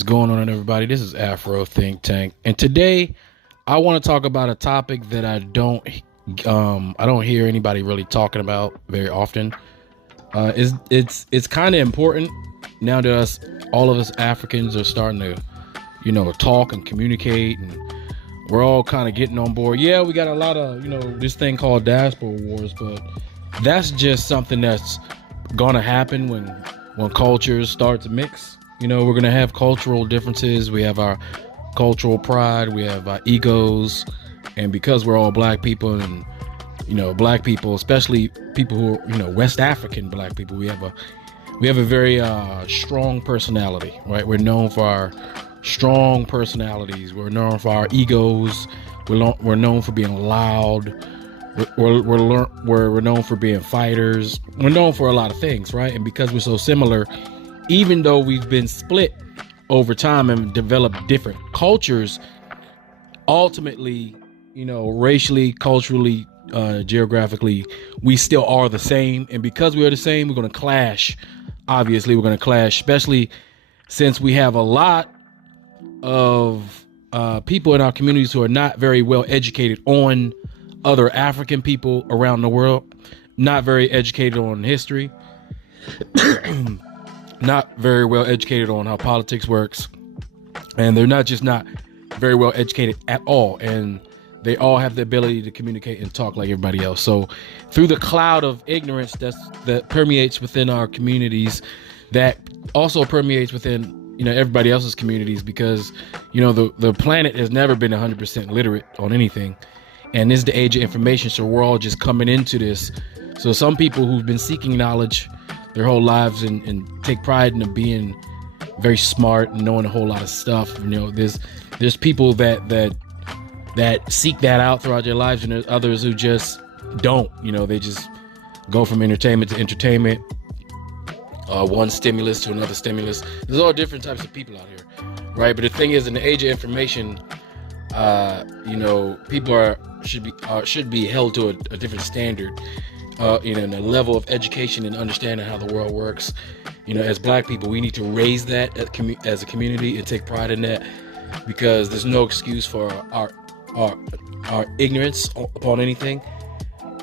What's going on, everybody? This is Afro Think Tank, and today I want to talk about a topic that I don't hear anybody really talking about very often. It's kind of important now that all of us Africans are starting to talk and communicate, and we're all kind of getting on board. Yeah, we got a lot of this thing called diaspora wars, but that's just something that's gonna happen when cultures start to mix. We're going to have cultural differences. We have our cultural pride. We have our egos. And because we're all black people, and, black people, especially people who are, West African black people, we have a very strong personality, right? We're known for our strong personalities. We're known for our egos. We're known for being loud. We're known for being fighters. We're known for a lot of things, right? And because we're so similar, even though we've been split over time and developed different cultures, ultimately, racially, culturally, geographically, we still are the same. And because we are the same, we're going to clash. Obviously, we're going to clash, especially since we have a lot of people in our communities who are not very well educated on other African people around the world, not very educated on history. Not very well educated on how politics works, and they're not very well educated at all, and they all have the ability to communicate and talk like everybody else. So through the cloud of ignorance that permeates within our communities, that also permeates within everybody else's communities, because the planet has never been 100% literate on anything, and this is the age of information, so we're all just coming into this. So some people who've been seeking knowledge their whole lives and take pride in being very smart and knowing a whole lot of stuff. There's people that seek that out throughout their lives, and there's others who just don't. They just go from entertainment to entertainment, one stimulus to another stimulus. There's all different types of people out here, right? But the thing is, in the age of information, people should be held to a different standard. In a level of education and understanding how the world works. As black people, we need to raise that as a community and take pride in that, because there's no excuse for our ignorance upon anything.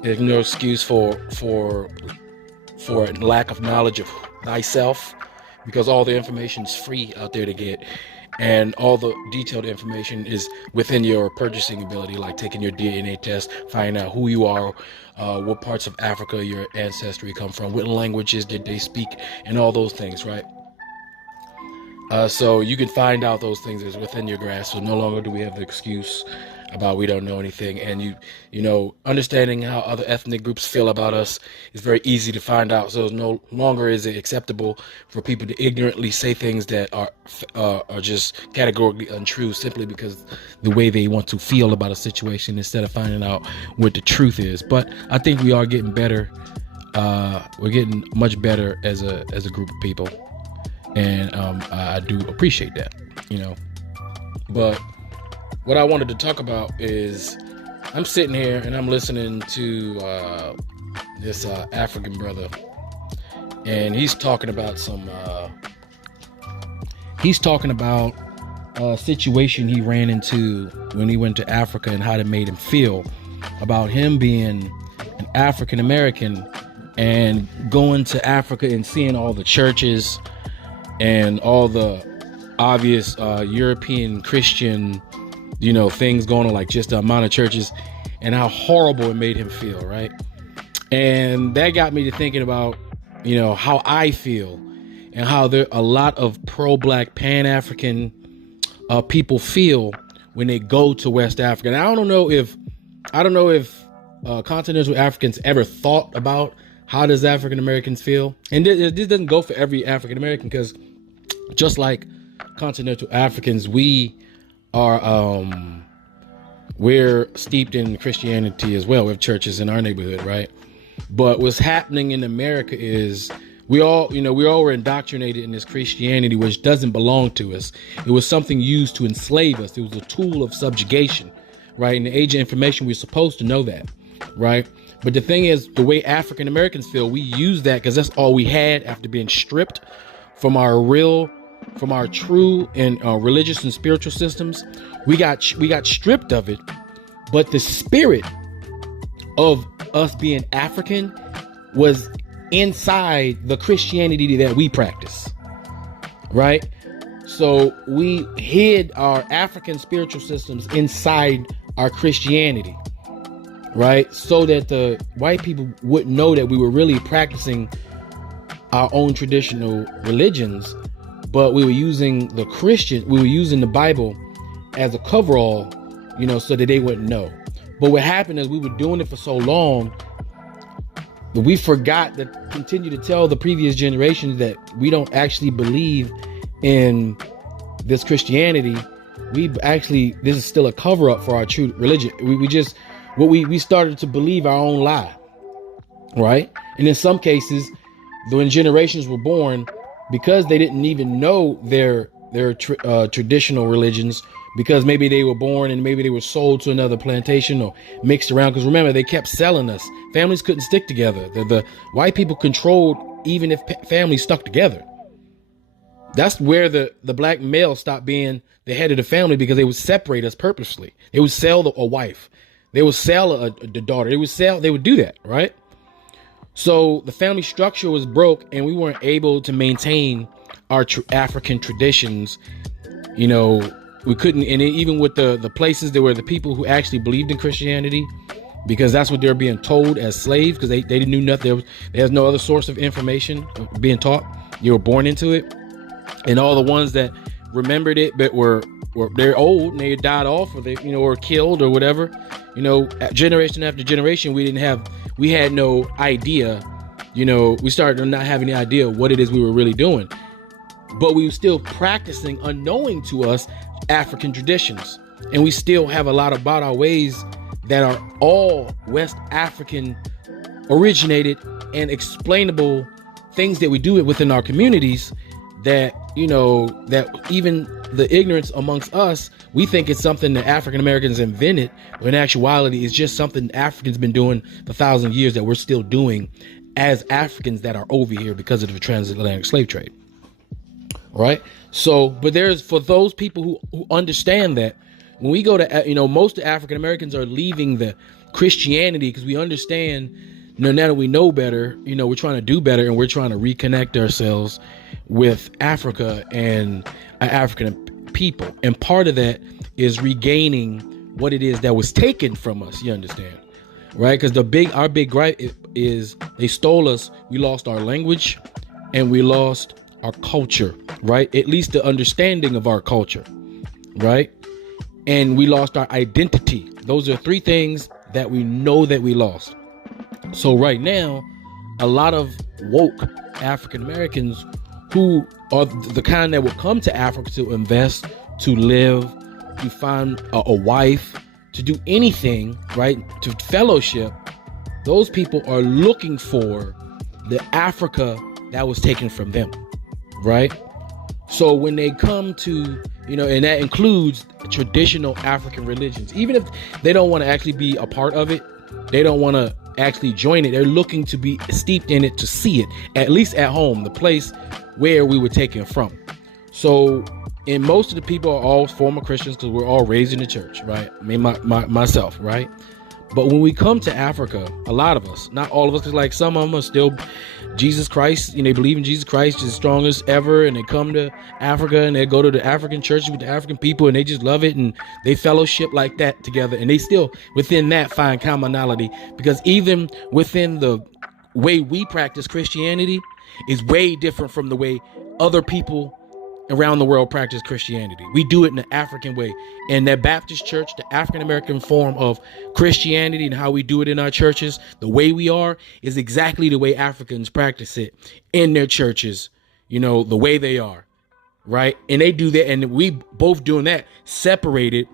There's no excuse for lack of knowledge of thyself, because all the information is free out there to get, and all the detailed information is within your purchasing ability, like taking your DNA test, finding out who you are, what parts of Africa your ancestry come from, what languages did they speak, and all those things, right? So you can find out those things is within your grasp. So no longer do we have the excuse about we don't know anything. And understanding how other ethnic groups feel about us is very easy to find out. So no longer is it acceptable for people to ignorantly say things that are just categorically untrue, simply because the way they want to feel about a situation, instead of finding out what the truth is. But I think we are getting better. We're getting much better as a group of people, and I do appreciate that. But what I wanted to talk about is, I'm sitting here and I'm listening to this African brother, and he's talking about a situation he ran into when he went to Africa, and how it made him feel about him being an African American and going to Africa and seeing all the churches and all the obvious European Christian things going on, like just the amount of churches, and how horrible it made him feel, right? And that got me to thinking about how I feel, and how there a lot of pro-black Pan-African people feel when they go to West Africa. And I don't know if continental Africans ever thought about how does African Americans feel. And this doesn't go for every African American, because just like continental Africans, we're steeped in Christianity as well. We have churches in our neighborhood, right? But what's happening in America is we all were indoctrinated in this Christianity, which doesn't belong to us. It was something used to enslave us. It was a tool of subjugation, right? In the age of information, we're supposed to know that, right? But the thing is, the way African Americans feel, we use that because that's all we had after being stripped from our real from our true and religious and spiritual systems. We got stripped of it, but the spirit of us being African was inside the Christianity that we practice, right? So we hid our African spiritual systems inside our Christianity, right? So that the white people wouldn't know that we were really practicing our own traditional religions, but we were using we were using the Bible as a coverall, so that they wouldn't know. But what happened is we were doing it for so long that we forgot to continue to tell the previous generations that we don't actually believe in this Christianity. This is still a cover up for our true religion. We started to believe our own lie, right? And in some cases, when generations were born, because they didn't even know their traditional religions, because maybe they were born and maybe they were sold to another plantation or mixed around. Because remember, they kept selling us. Families couldn't stick together. The white people controlled even if families stuck together. That's where the black male stopped being the head of the family, because they would separate us purposely. They would sell a wife. They would sell the daughter. They would do that, right? So the family structure was broke, and we weren't able to maintain our African traditions. We couldn't, and even with the places, there were the people who actually believed in Christianity, because that's what they were being told as slaves, because they knew nothing. There's no other source of information being taught. You were born into it. And all the ones that remembered it, but they're old and they died off, or they, or killed or whatever, generation after generation, we had no idea, we started to not have any idea what it is we were really doing, but we were still practicing, unknowing to us, African traditions. And we still have a lot about our ways that are all West African originated and explainable things that we do within our communities, that that even the ignorance amongst us, we think it's something that African Americans invented, when in actuality it's just something Africans been doing for thousands of years that we're still doing as Africans that are over here because of the transatlantic slave trade, right? So, but for those people who understand that, when we go to, most African Americans are leaving the Christianity because we understand, now that we know better, we're trying to do better, and we're trying to reconnect ourselves with Africa and African people. And part of that is regaining what it is that was taken from us, you understand, right? Because our big gripe is they stole us. We lost our language and we lost our culture, right? At least the understanding of our culture, right? And we lost our identity. Those are three things that we know that we lost. So right now, a lot of woke African Americans who are the kind that will come to Africa to invest, to live, to find a wife, to do anything, right? To fellowship. Those people are looking for the Africa that was taken from them, right? So when they come to, and that includes traditional African religions, even if they don't want to actually be a part of it, they don't want to actually join it, they're looking to be steeped in it, to see it, at least at home, the place where we were taken from. So, and most of the people are all former Christians, because we're all raised in the church, right? I mean, myself, right? But when we come to Africa, a lot of us, not all of us, because like some of them are still Jesus Christ, they believe in Jesus Christ, is the strongest ever, and they come to Africa and they go to the African churches with the African people, and they just love it, and they fellowship like that together, and they still within that find commonality, because even within the way we practice Christianity is way different from the way other people around the world practice Christianity. We do it in the African way. And that Baptist church, the African American form of Christianity, and how we do it in our churches, the way we are, is exactly the way Africans practice it in their churches, the way they are, right? And they do that, and we both doing that, separated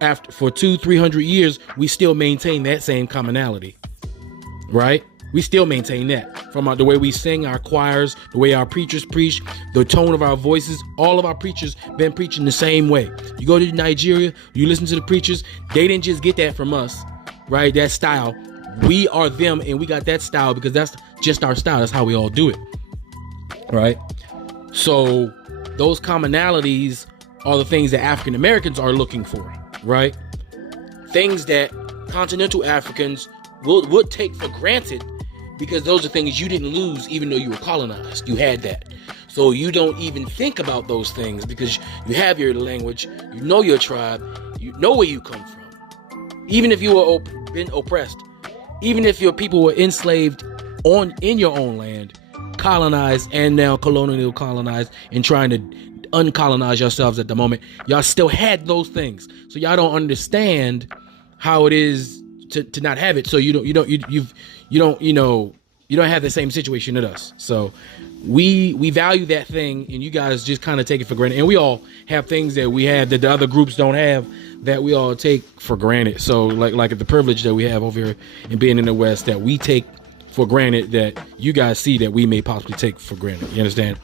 for 200-300 years. We still maintain that same commonality, right? We still maintain that from the way we sing, our choirs, the way our preachers preach, the tone of our voices. All of our preachers been preaching the same way. You go to Nigeria, you listen to the preachers, they didn't just get that from us, right? That style. We are them, and we got that style because that's just our style. That's how we all do it, right? So those commonalities are the things that African Americans are looking for, right? Things that continental Africans would take for granted, because those are things you didn't lose even though you were colonized. You had that. So you don't even think about those things because you have your language, you know your tribe, you know where you come from. Even if you were been oppressed, even if your people were enslaved in your own land, colonized and now colonial colonized and trying to uncolonize yourselves at the moment, y'all still had those things. So y'all don't understand how it is to not have it. So you don't have the same situation as us. So we value that thing, and you guys just kind of take it for granted. And we all have things that we have that the other groups don't have that we all take for granted. So like the privilege that we have over here in being in the West that we take for granted that you guys see that we may possibly take for granted. You understand?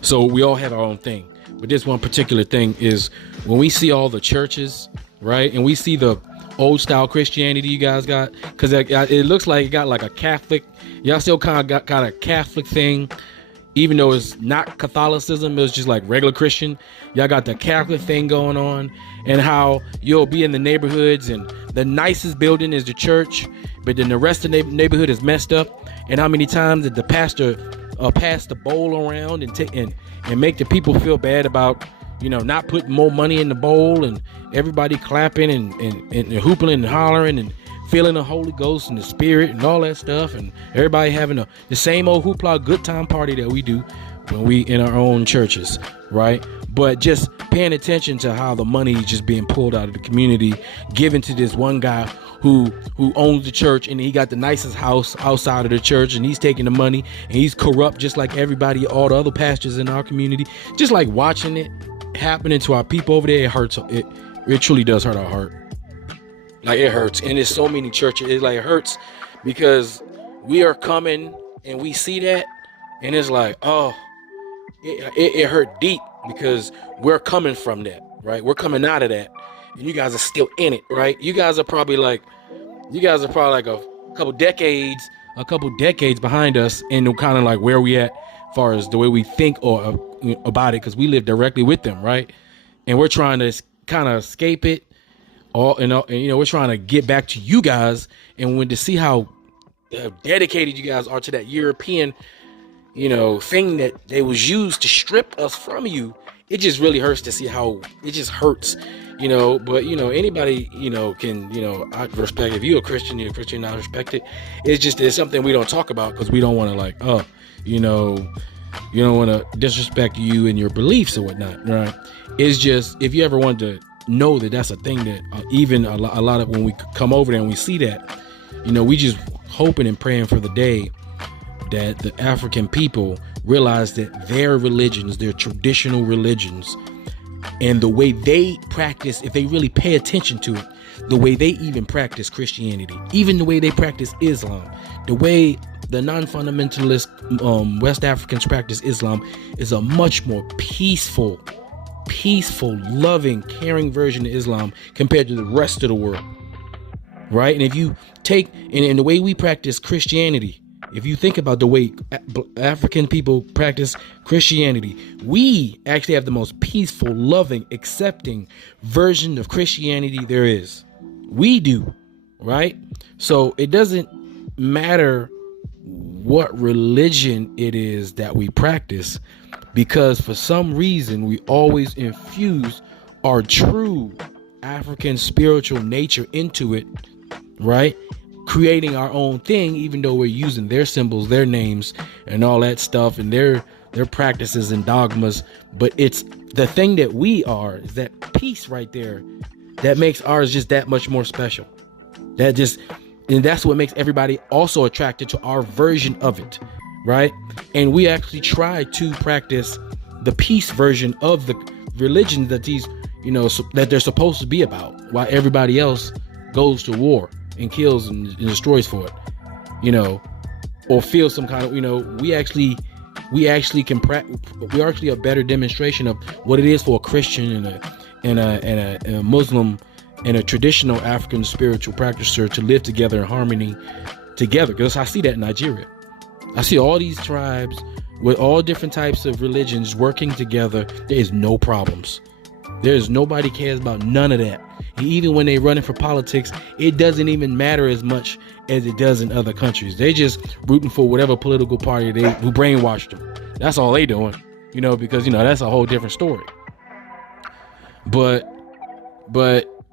So we all have our own thing. But this one particular thing is when we see all the churches, right? And we see the old style Christianity you guys got, because it looks like it got like a Catholic. Y'all still kind of got a Catholic thing, even though it's not Catholicism. It's just like regular Christian. Y'all got the Catholic thing going on, and how you'll be in the neighborhoods and the nicest building is the church, but then the rest of the neighborhood is messed up. And how many times did the pastor pass the bowl around and make the people feel bad about, not putting more money in the bowl, and everybody clapping and hooping and hollering and feeling the Holy Ghost and the Spirit and all that stuff, and everybody having the same old hoopla good time party that we do when we in our own churches, right? But just paying attention to how the money is just being pulled out of the community, given to this one guy who owns the church, and he got the nicest house outside of the church, and he's taking the money, and he's corrupt just like everybody, all the other pastors in our community. Just like watching it happening to our people over there, it hurts. It truly does hurt our heart. Like, it hurts. And there's so many churches, it hurts because we are coming and we see that, and it's like, oh, it hurt deep because we're coming from that, right? We're coming out of that, and you guys are still in it, right? You guys are probably like a couple decades behind us, and kind of like where we at as far as the way we think or about it, because we live directly with them, right? And we're trying to kind of escape it, we're trying to get back to you guys, and when to see how dedicated you guys are to that European, thing that they was used to strip us from you. It just really hurts to see how it just hurts, but anybody, can, I respect, if you're a Christian, I respect it. It's something we don't talk about because we don't want to you don't want to disrespect you and your beliefs or whatnot, right? It's just, if you ever want to know that that's a thing that even a lot of when we come over there and we see that, we just hoping and praying for the day that the African people realize that their religions, their traditional religions, and the way they practice, if they really pay attention to it, the way they even practice Christianity, even the way they practice Islam, the way the non-fundamentalist West Africans practice Islam is a much more peaceful, loving, caring version of Islam compared to the rest of the world, right? And if you take, and the way we practice Christianity, if you think about the way African people practice Christianity, we actually have the most peaceful, loving, accepting version of Christianity there is. We do, right? So it doesn't matter what religion it is that we practice, because for some reason we always infuse our true African spiritual nature into it, right? Creating our own thing, even though we're using their symbols, their names, and all that stuff, and their practices and dogmas. But it's the thing that we are, is that peace right there that makes ours just that much more special. And that's what makes everybody also attracted to our version of it, right? And we actually try to practice the peace version of the religion that these, that they're supposed to be about, while everybody else goes to war and kills and destroys for it, or feels some kind of, we actually can we're actually a better demonstration of what it is for a Christian and a Muslim and a traditional African spiritual practitioner to live together in harmony together. Because I see that in Nigeria. I see all these tribes with all different types of religions working together, there is no problems. There's nobody cares about none of that. And even when they running for politics, it doesn't even matter as much as it does in other countries. They just rooting for whatever political party who brainwashed them. That's all they doing, because that's a whole different story. But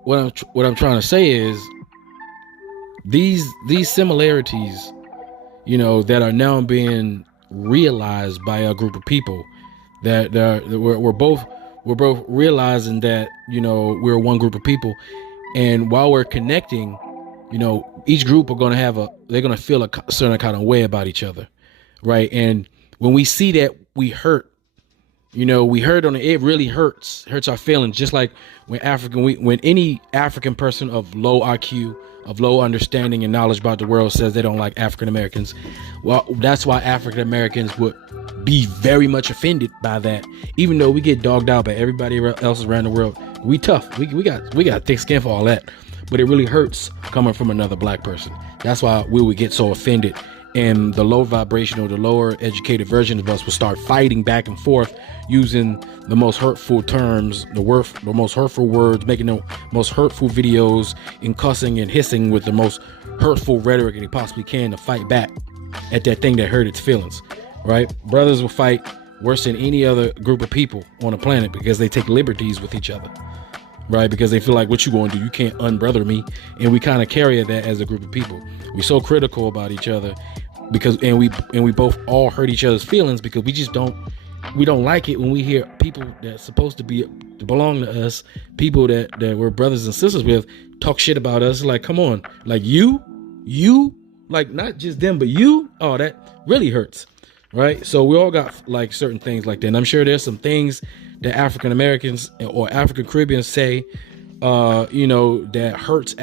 what I'm trying to say is these similarities, that are now being realized by a group of people that we're both realizing that we're one group of people, and while we're connecting, each group are going to they're going to feel a certain kind of way about each other, right? And when we see that, we hurt. We hurt on it. It really hurts our feelings. Just like when any African person of low IQ, of low understanding and knowledge about the world says they don't like African Americans. Well, that's why African Americans would be very much offended by that. Even though we get dogged out by everybody else around the world, we tough. We got thick skin for all that. But it really hurts coming from another black person. That's why we would get so offended. And the low vibrational, the lower educated version of us will start fighting back and forth using the most hurtful terms, the most hurtful words, making the most hurtful videos, and cussing and hissing with the most hurtful rhetoric they possibly can to fight back at that thing that hurt its feelings, right? Brothers will fight worse than any other group of people on the planet because they take liberties with each other, right? Because they feel like, what you going to do? You can't unbrother me. And we kind of carry that as a group of people. We're so critical about each other because we both all hurt each other's feelings because we don't like it when we hear people that's supposed to belong to us, people that we're brothers and sisters with, talk shit about us. Like, come on, like you, like not just them, but you. Oh, that really hurts, right? So we all got like certain things like that. And I'm sure there's some things that African Americans or African Caribbeans say, that hurts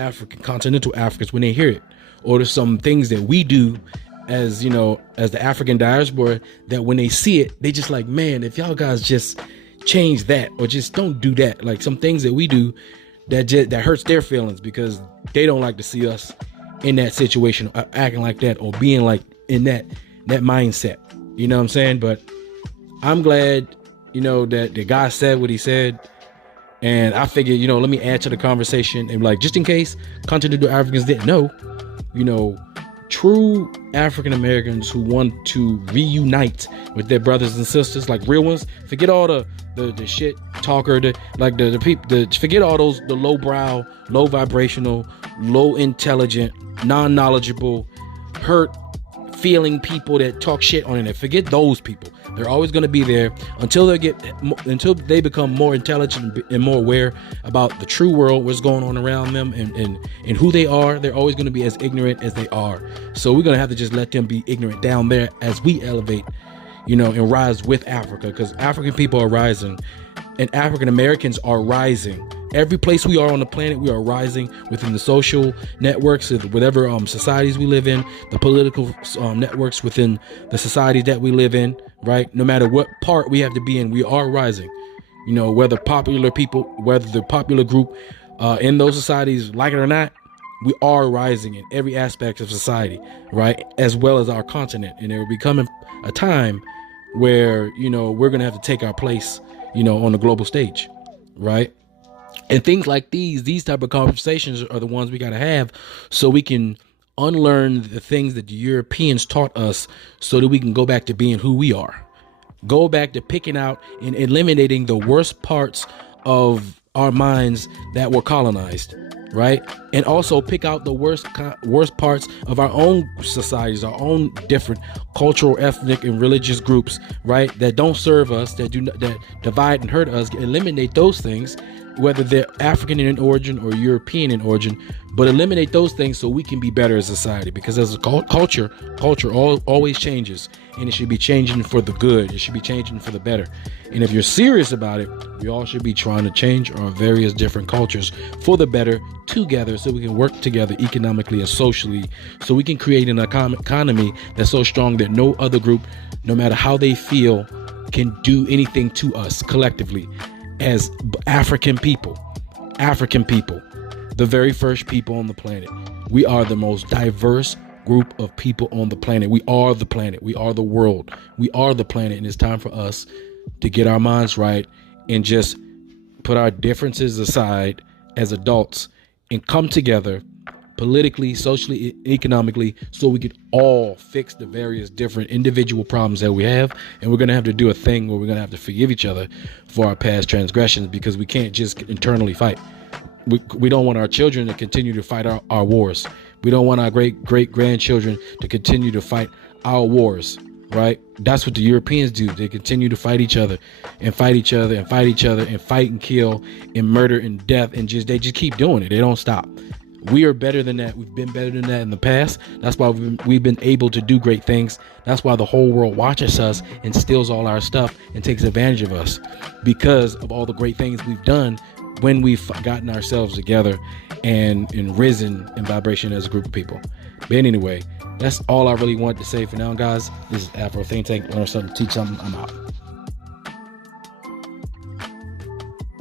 continental Africans when they hear it. Or there's some things that we do as the African diaspora that when they see it, they just like, man, if y'all guys just change that or just don't do that. Like some things that we do that hurts their feelings because they don't like to see us in that situation, acting like that or being like in that mindset. You know what I'm saying? But I'm glad, that the guy said what he said. And I figured, let me add to the conversation and like, just in case continental Africans didn't know, true African Americans who want to reunite with their brothers and sisters, like real ones, forget all the shit talker, the people, forget all those, the low brow, low vibrational, low intelligent, non-knowledgeable, hurt feeling people that talk shit on it. Forget those people. They're always going to be there until they become more intelligent and more aware about the true world, what's going on around them, and who they are. They're always going to be as ignorant as they are. So we're going to have to just let them be ignorant down there as we elevate, and rise with Africa, because African people are rising and African Americans are rising. Every place we are on the planet, we are rising within the social networks, whatever societies we live in, the political networks within the society that we live in, right? No matter what part we have to be in, we are rising. Whether the popular group in those societies like it or not, we are rising in every aspect of society, right? As well as our continent. And there will be coming a time where, we're going to have to take our place, on the global stage, right? And things like these type of conversations are the ones we got to have so we can unlearn the things that the Europeans taught us so that we can go back to being who we are. Go back to picking out and eliminating the worst parts of our minds that were colonized, right? And also pick out the worst parts of our own societies, our own different cultural, ethnic, and religious groups, right? That don't serve us, that divide and hurt us. Eliminate those things, whether they're African in origin or European in origin, but eliminate those things so we can be better as a society. Because as a culture always changes, and it should be changing for the good. It should be changing for the better. And if you're serious about it, we all should be trying to change our various different cultures for the better together, so we can work together economically and socially, so we can create an economy that's so strong that no other group, no matter how they feel, can do anything to us collectively. As African people, the very first people on the planet, we are the most diverse group of people on the planet. We are the planet. We are the world. We are the planet. And it's time for us to get our minds right and just put our differences aside as adults and come together politically, socially, economically, so we could all fix the various different individual problems that we have. And we're going to have to do a thing where we're going to have to forgive each other for our past transgressions, because we can't just internally fight. We don't want our children to continue to fight our wars. We don't want our great grandchildren to continue to fight our wars, right? That's what the Europeans do. They continue to fight each other and fight each other and fight each other and fight and kill and murder and death, and they just keep doing it. They don't stop. We are better than that. We've been better than that in the past. That's why we've been able to do great things. That's why the whole world watches us and steals all our stuff and takes advantage of us, because of all the great things we've done when we've gotten ourselves together and risen in vibration as a group of people. But anyway, that's all I really wanted to say for now, guys. This is Afro Think Tank. Learn something, teach something. I'm out.